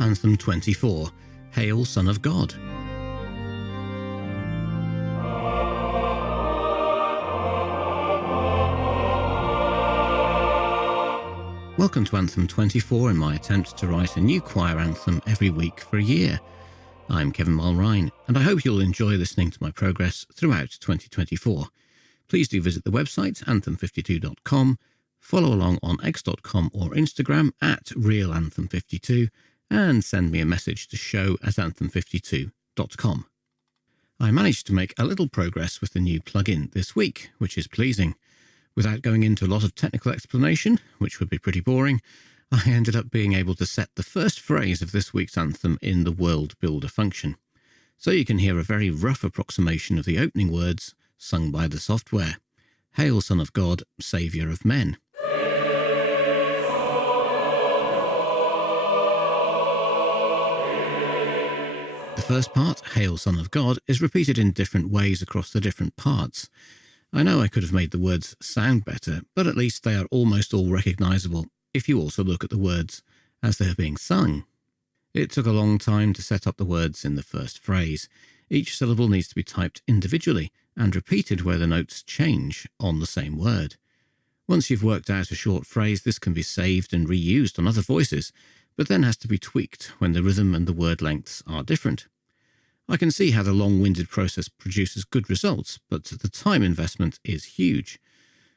Anthem 24, Hail Son of God. Welcome to Anthem 24 in my attempt to write a new choir anthem every week for a year. I'm Kevin Mulrine, and I hope you'll enjoy listening to my progress throughout 2024. Please do visit the website, anthem52.com, follow along on x.com or Instagram at realanthem52, and send me a message to show@anthem52.com. I managed to make a little progress with the new plugin this week, which is pleasing. Without going into a lot of technical explanation, which would be pretty boring, I ended up being able to set the first phrase of this week's anthem in the wordbuilder function. So you can hear a very rough approximation of the opening words sung by the software. Hail Son of God, Saviour of Men. The first part, Hail Son of God, is repeated in different ways across the different parts. I know I could have made the words sound better, but at least they are almost all recognisable if you also look at the words as they are being sung. It took a long time to set up the words in the first phrase. Each syllable needs to be typed individually and repeated where the notes change on the same word. Once you've worked out a short phrase, this can be saved and reused on other voices, but then has to be tweaked when the rhythm and the word lengths are different. I can see how the long-winded process produces good results, but the time investment is huge.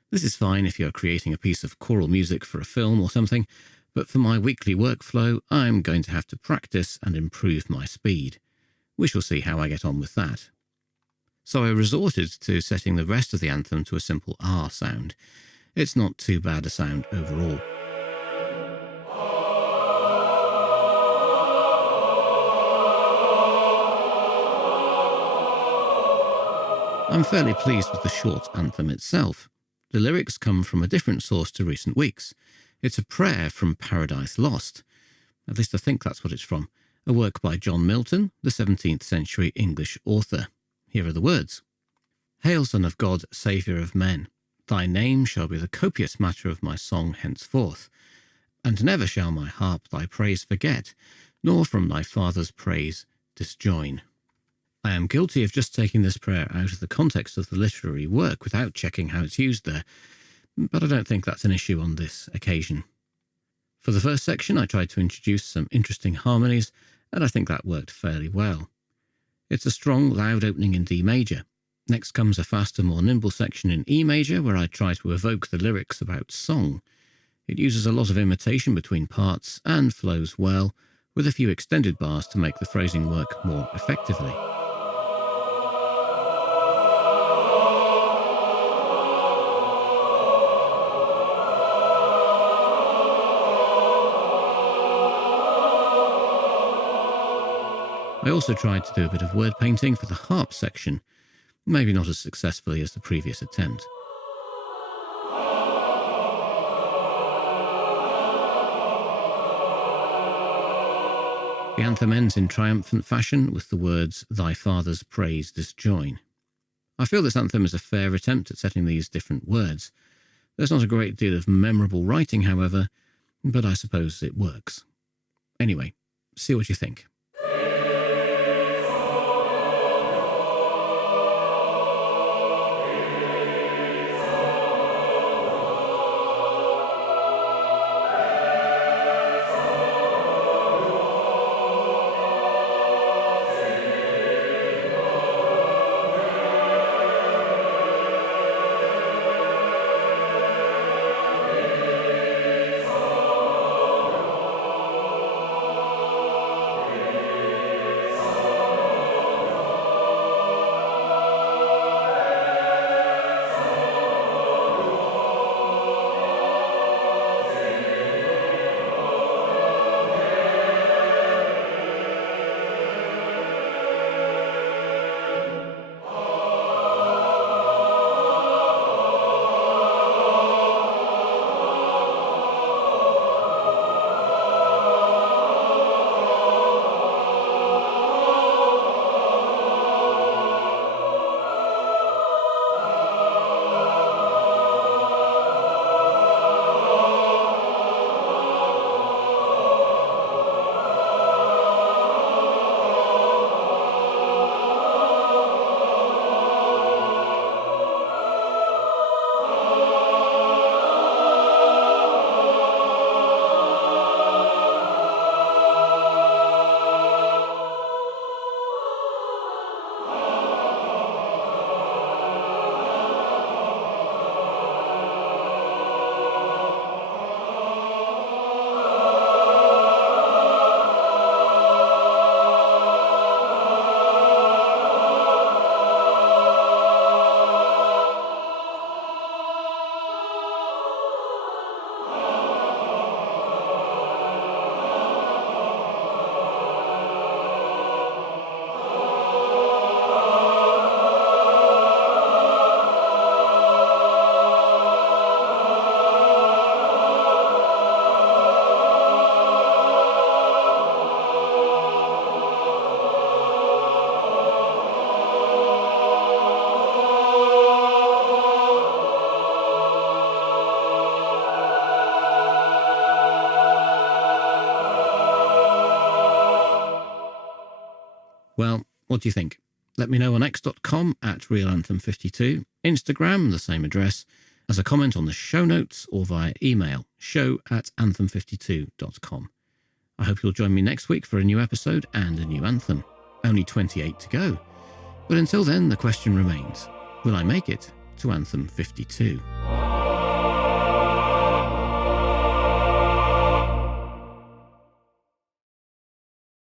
This is fine if you're creating a piece of choral music for a film or something, but for my weekly workflow, I'm going to have to practice and improve my speed. We shall see how I get on with that. So I resorted to setting the rest of the anthem to a simple R sound. It's not too bad a sound overall. I'm fairly pleased with the short anthem itself. The lyrics come from a different source to recent weeks. It's a prayer from Paradise Lost. At least I think that's what it's from. A work by John Milton, the 17th century English author. Here are the words. Hail Son of God, Saviour of Men. Thy name shall be the copious matter of my song henceforth. And never shall my harp thy praise forget, nor from thy Father's praise disjoin. I am guilty of just taking this prayer out of the context of the literary work without checking how it's used there, but I don't think that's an issue on this occasion. For the first section, I tried to introduce some interesting harmonies, and I think that worked fairly well. It's a strong, loud opening in D major. Next comes a faster, more nimble section in E major, where I try to evoke the lyrics about song. It uses a lot of imitation between parts and flows well, with a few extended bars to make the phrasing work more effectively. I also tried to do a bit of word painting for the harp section, maybe not as successfully as the previous attempt. The anthem ends in triumphant fashion with the words, Thy Father's praise disjoin. I feel this anthem is a fair attempt at setting these different words. There's not a great deal of memorable writing, however, but I suppose it works. Anyway, see what you think. What do you think? Let me know on x.com @realanthem52, Instagram, the same address, as a comment on the show notes, or via email, show@anthem52.com. I hope you'll join me next week for a new episode and a new anthem. Only 28 to go. But until then, the question remains, will I make it to Anthem 52?